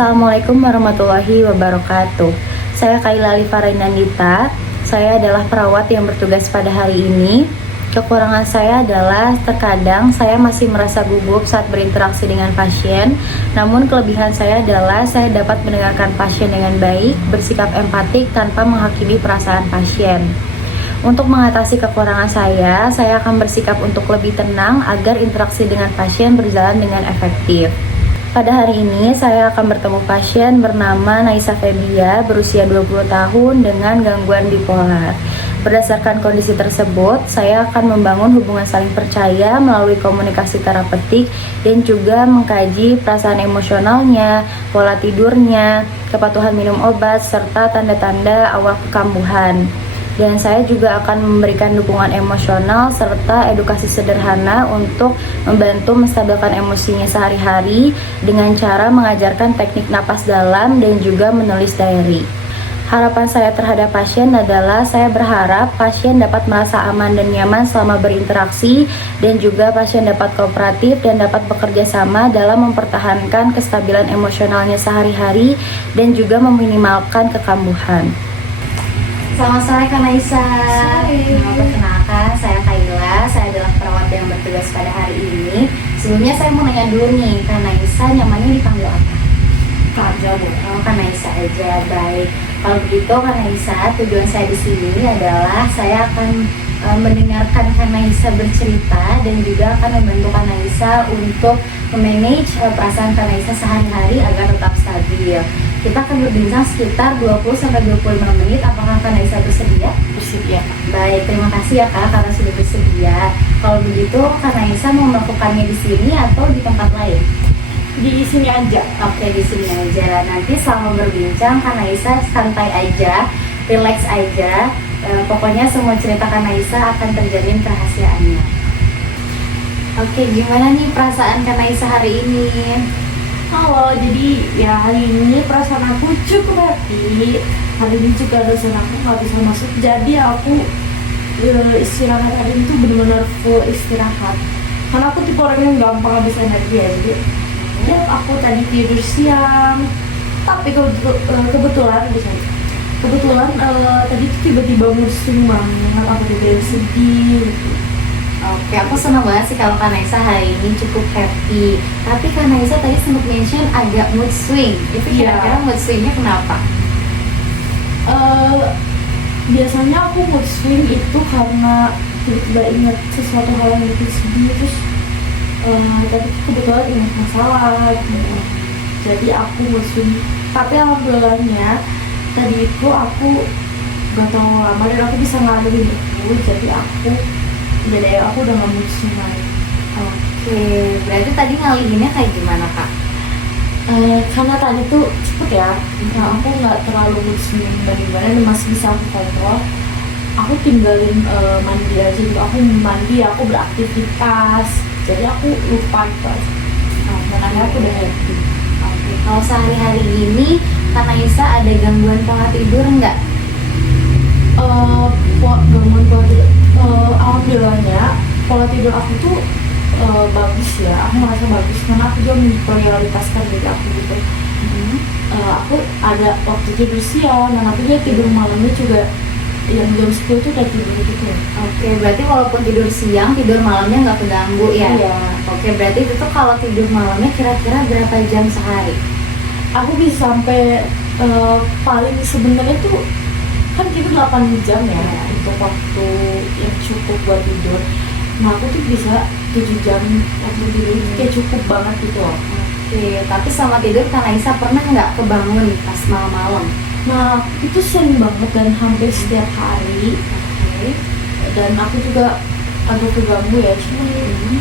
Assalamualaikum warahmatullahi wabarakatuh. Saya Kaila Alifarinandita. Saya adalah perawat yang bertugas pada hari ini. Kekurangan saya adalah terkadang saya masih merasa gugup saat berinteraksi dengan pasien. Namun kelebihan saya adalah saya dapat mendengarkan pasien dengan baik, bersikap empatik tanpa menghakimi perasaan pasien. Untuk mengatasi kekurangan saya akan bersikap untuk lebih tenang agar interaksi dengan pasien berjalan dengan efektif. Pada hari ini saya akan bertemu pasien bernama Naisa Febia berusia 20 tahun dengan gangguan bipolar. Berdasarkan kondisi tersebut, saya akan membangun hubungan saling percaya melalui komunikasi terapeutik dan juga mengkaji perasaan emosionalnya, pola tidurnya, kepatuhan minum obat, serta tanda-tanda awal kekambuhan. Dan saya juga akan memberikan dukungan emosional serta edukasi sederhana untuk membantu menstabilkan emosinya sehari-hari dengan cara mengajarkan teknik napas dalam dan juga menulis diary. Harapan saya terhadap pasien adalah saya berharap pasien dapat merasa aman dan nyaman selama berinteraksi dan juga pasien dapat kooperatif dan dapat bekerja sama dalam mempertahankan kestabilan emosionalnya sehari-hari dan juga meminimalkan kekambuhan. Selamat sore Kak Naisa. Perkenalkan, saya Kaila. Saya adalah perawat yang bertugas pada hari ini. Sebelumnya saya mau nanya dulu nih, Kak Naisa nyamannya dipanggil apa? Kak Jabu. Kak Naisa aja, baik. Kalau begitu Kak Naisa, tujuan saya di sini adalah saya akan mendengarkan Kak Naisa bercerita dan juga akan membantu Kak Naisa untuk memanage perasaan Kak Naisa sehari-hari agar tetap stabil. Kita akan berbincang sekitar 20-25 menit. Apakah Kak Naisa bersedia? Bersedia. Baik, terima kasih ya Kak karena sudah bersedia. Kalau begitu Kak Naisa mau melakukannya di sini atau di tempat lain? Di sini aja. Oke, di sini aja. Nanti selama berbincang Kak Naisa santai aja, relax aja. Pokoknya semua cerita Kak Naisa akan terjamin kerahasiaannya. Oke, gimana nih perasaan Kak Naisa hari ini? Halo, jadi ya hari ini perasaan aku cukup happy. Hari ini juga dosen aku nggak bisa masuk, jadi aku istirahat hari ini tuh benar-benar full istirahat. Karena aku tipe orang yang gampang habis energi ya, jadi ya aku tadi tidur siang. Tapi kebetulan tadi tuh tiba-tiba musim banget, aku tiba sedih gitu. Oke, aku senang banget sih kalau Kak Naisa hari ini cukup happy. Tapi Kak Naisa tadi sempat mention agak mood swing. Itu kira-kira mood swingnya kenapa? Biasanya aku mood swing itu karena tiba-tiba ingat sesuatu hal yang bikin sedih, terus tadi kebetulan ingat masalah gitu. Jadi aku mood swing. Tapi alhamdulillahnya tadi itu aku gak terlalu lama dan aku bisa ngalamin itu. Jadi aku udah gak mood swing lagi. Oke, berarti tadi ngalihinnya kayak gimana Kak? Karena tadi tuh cepet ya, nah aku nggak terlalu mood swing gimana dan masih bisa aku kontrol. Aku tinggalin mandi aja gitu, aku mandi, aku beraktivitas, jadi aku lupa itu. Makanya aku udah happy. Oke, kalau sehari-hari ini Kak Naisa ada gangguan pola tidur nggak? Gangguan pola tidur, alhamdulillahnya pola tidur aku tuh bagus ya, aku merasa bagus karena aku juga memprioritaskan diri aku gitu. Aku ada waktu tidur siang dan aku juga tidur malamnya juga yang jam 10 tuh udah tidur gitu. Oke, berarti walaupun tidur siang, tidur malamnya nggak keganggu ya? Iya. Oke, berarti itu tuh kalau tidur malamnya kira-kira berapa jam sehari? Aku bisa sampai paling sebenarnya tuh kan tidur 8 jam ya, untuk waktu yang cukup buat tidur. Nah aku tuh bisa 7 jam waktu tidur itu kayak cukup banget gitu loh. Oke, tapi selama tidur Kak Naisa pernah nggak kebangun pas malam-malam? Nah itu sering banget dan hampir setiap hari. Dan aku juga agak keganggu ya, cuma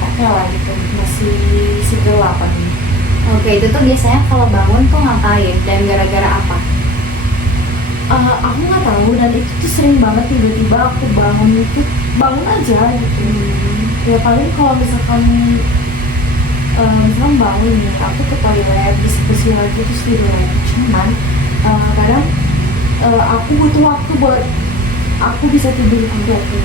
oke lah gitu, masih seger lah pagi. Oke, itu tuh biasanya kalau bangun tuh ngapain dan gara-gara apa? Aku nggak tahu, dan itu tuh sering banget tiba-tiba aku bangun aja gitu. Ya paling kalau misalkan bangun nih, aku ke toilet, bersih lagi terus tidur lagi. Cuman kadang aku butuh waktu buat aku bisa tidur sampai aku.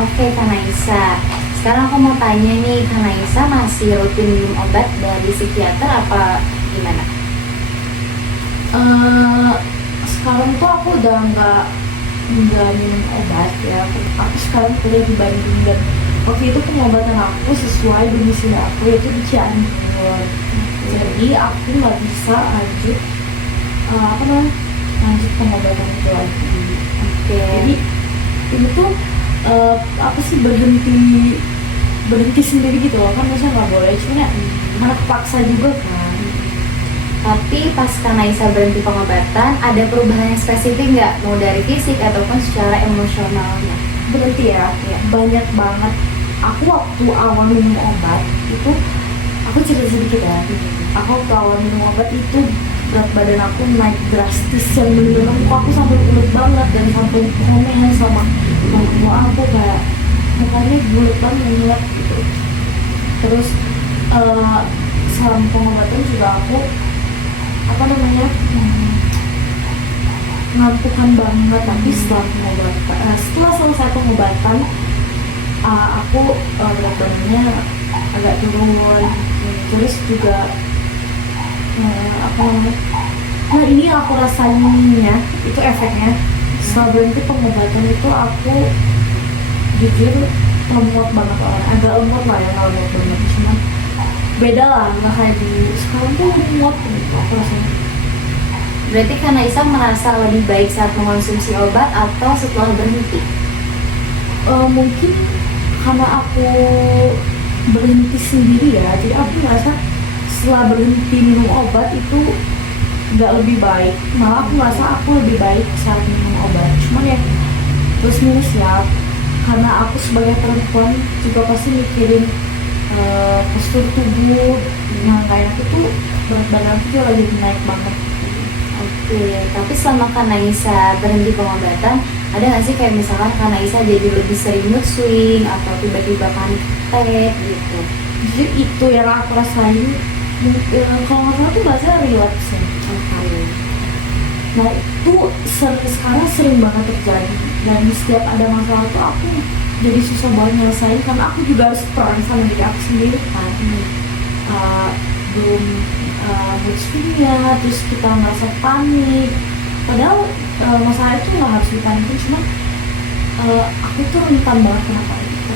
Oke Kak Naisa, sekarang aku mau tanya nih, Kak Naisa masih rutin minum obat dari psikiater apa gimana? Sekarang tuh aku udah nggak minum obat ya. Aku sekarang kuliah di Bandung dan waktu itu pengobatan aku sesuai domisili aku yaitu di Cianjur. Jadi aku nggak bisa lanjut lanjut pengobatan itu lagi. Jadi ini tuh berhenti sendiri gitu loh, kan biasanya nggak boleh, cuma ya mana kepaksa juga kan. Tapi pas Kanaisa berhenti pengobatan, ada perubahan yang spesifik nggak? Mau dari fisik ataupun secara emosionalnya? Berhenti ya, banyak banget. Aku waktu awal minum obat itu, aku cerita sedikit ya. Aku waktu awal minum obat itu berat badan aku naik drastis yang bener-bener muka aku sampai bulet banget dan sampai komen sama semua aku kayak mukanya bulet banget gitu. Terus selama pengobatan juga aku ngantukan banget, tapi setelah selesai pengobatan aku berat badannya agak turun. Terus juga nah ini yang aku rasain ya, itu efeknya setelah berhenti pengobatan itu aku jujur lemot banget orang, agak lemot lah ya, nggak lemot banget, cuman beda lah, nggak kayak dulu. Sekarang tuh lemot gitu aku rasanya. Berarti Kanaisa merasa lebih baik saat mengonsumsi obat atau setelah berhenti? Mungkin karena aku berhenti sendiri ya, jadi aku merasa setelah berhenti minum obat itu nggak lebih baik, malah aku merasa aku lebih baik saat minum obat. Cuman ya plus minus ya, karena aku sebagai perempuan juga pasti mikirin postur tubuh yang kayak aku tuh, berat badan aku juga lagi naik banget. Tapi selama Kanaisa berhenti pengobatan, ada nggak sih kayak misalkan Kanaisa jadi lebih sering mood swing atau tiba-tiba panic attack gitu? Jadi itu yang aku rasain. Kalau nggak salah tuh bahasa relapse ya. Nah itu sekarang sering banget terjadi, dan setiap ada masalah tuh aku jadi susah banget nyelesain karena aku juga harus perang sama diri aku sendiri kan. Belum mood swingnya, terus kita merasa panik, padahal masalah itu nggak harus dipanikin, cuma aku tuh rentan banget kenapa itu.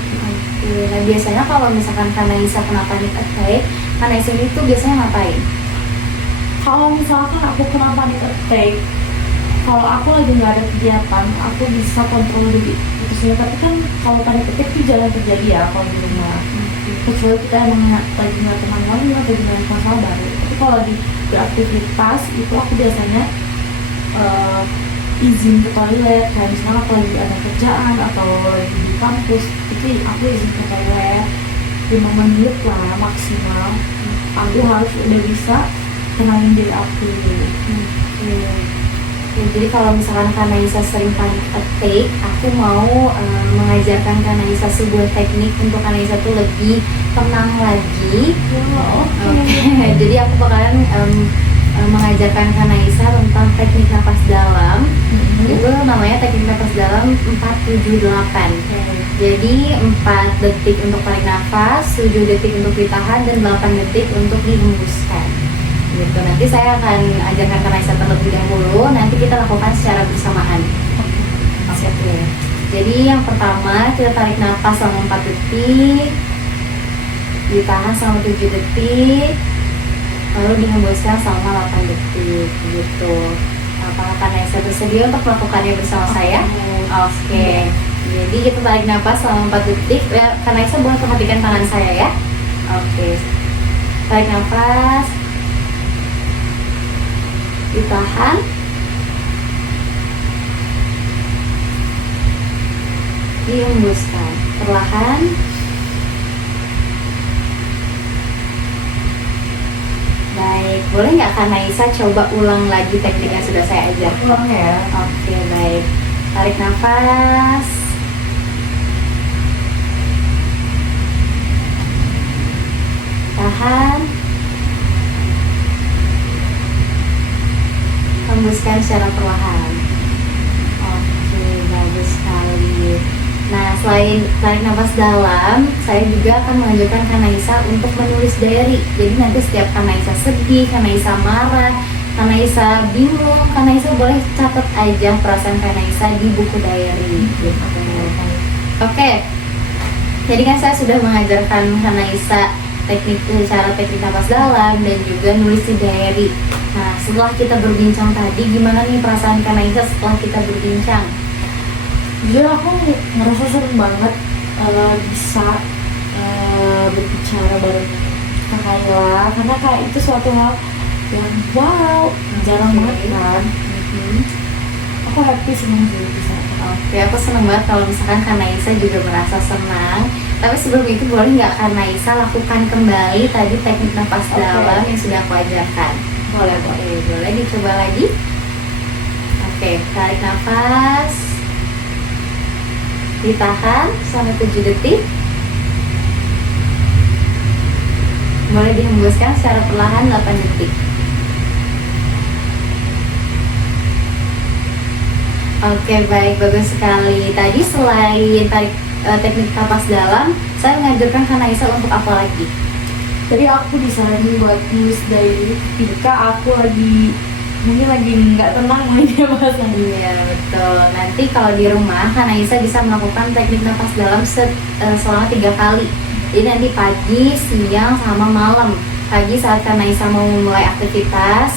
Nah biasanya kalau misalkan Kanaisa kena panic attack, Kanaisa itu biasanya ngapain? Kalau misalkan aku kena panic attack, kalau aku lagi nggak ada kegiatan, aku bisa kontrol diri putusnya. Tapi kan kalau panic attack itu jarang terjadi ya kalau di rumah, kecuali kita emang lagi nggak teman-teman atau dengan masalah baru. Tapi kalau lagi beraktivitas itu aku biasanya izin ke toilet, kayak misalnya aku lagi ada kerjaan atau lagi di kampus, itu aku izin ke toilet 5 menit lah maksimal. Aku harus udah bisa tenangin diri aku. Jadi kalau misalkan Kanaisa sering panic attack, aku mau mengajarkan Kanaisa sebuah teknik untuk Kanaisa tuh lebih tenang lagi. Jadi aku bakalan mengajarkan Kanaisa tentang teknik napas dalam. Itu namanya teknik napas dalam 478. Jadi 4 detik untuk tarik nafas, 7 detik untuk ditahan, dan 8 detik untuk dihembuskan. Gitu. Nanti saya akan ajarkan Kanaisa terlebih dahulu, nanti kita lakukan secara bersamaan. Oke. Jadi yang pertama kita tarik nafas selama 4 detik, ditahan selama 7 detik, lalu dihembuskan selama 8 detik gitu. Apakah Kanaisa bersedia untuk melakukannya bersama saya? Oke. Jadi kita tarik nafas selama 4 detik. Kanaisa boleh perhatikan tangan saya ya. Oke. Tarik nafas, ditahan, dihembuskan perlahan. Baik, boleh nggak Kanaisa coba ulang lagi teknik yang sudah saya ajar? Ulang ya. Oke, baik. Tarik nafas, tahan, hembuskan secara perlahan. Oke, bagus sekali. Nah, selain tarik nafas dalam, saya juga akan mengajarkan Kak Naisa untuk menulis diary. Jadi nanti setiap Kak Naisa sedih, Kak Naisa marah, Kak Naisa bingung, Kak Naisa boleh catat aja perasaan Kak Naisa di buku diary gitu. Oke. Jadi kan saya sudah mengajarkan Kak Naisa cara teknik nafas dalam dan juga nulis di diary. Nah, setelah kita berbincang tadi, gimana nih perasaan Kak Naisa setelah kita berbincang? Jujur aku ngerasa seneng banget bisa berbicara bareng Kak Kayla, karena kayak itu suatu hal yang wow, jarang banget kan. Aku happy, seneng sih bisa. Oke, aku seneng banget kalau misalkan Kak Naisa juga merasa senang. Tapi sebelum itu boleh nggak Kak Naisa lakukan kembali tadi teknik nafas dalam yang sudah aku ajarkan? Boleh. Boleh dicoba lagi. Oke, tarik nafas, ditahan sampai 7 detik. Boleh dihembuskan secara perlahan 8 detik. Oke, baik, bagus sekali. Tadi selain teknik nafas dalam, saya mengajarkan Kak Naisa untuk apa lagi? Jadi aku disaranin buat nulis diary ketika aku mungkin lagi nggak tenang mainnya bahasa. Iya, betul. Nanti kalau di rumah Kak Naisa bisa melakukan teknik nafas dalam selama 3 kali. Jadi nanti pagi, siang, sama malam. Pagi saat Kak Naisa mau memulai aktivitas,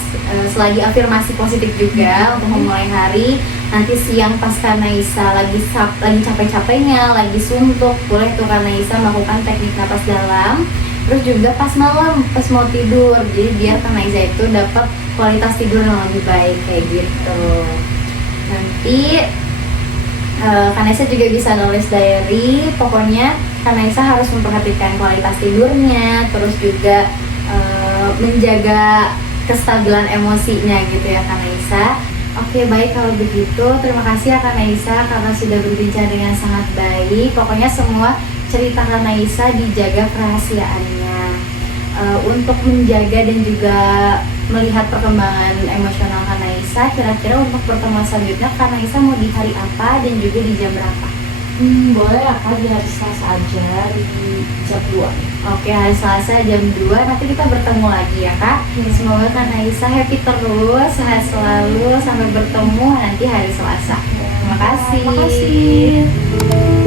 selagi afirmasi positif juga untuk memulai hari. Nanti siang pas Kak Naisa lagi capek-capeknya, lagi suntuk, boleh tuh Kak Naisa melakukan teknik nafas dalam. Terus juga pas malam, pas mau tidur, jadi biar Kak Naisa itu dapat kualitas tidur yang lebih baik kayak gitu. Nanti Kak Naisa juga bisa nulis diary. Pokoknya Kak Naisa harus memperhatikan kualitas tidurnya, terus juga menjaga kestabilan emosinya gitu ya Kak Naisa. Oke, baik kalau begitu. Terima kasih ya Kak Naisa karena sudah berbincang dengan sangat baik. Pokoknya semua cerita Kak Naisa dijaga kerahasiaannya untuk menjaga dan juga melihat perkembangan emosional Kak Naisa. Kira-kira untuk pertemuan selanjutnya Kak Naisa mau di hari apa dan juga di jam berapa? Boleh ya Kak, di hari Selasa aja di jam 2. Oke, hari Selasa jam 2 nanti kita bertemu lagi ya Kak. Semoga Kak Naisa happy terus, sehat selalu, sampai bertemu nanti hari Selasa. Terima kasih. Terima kasih.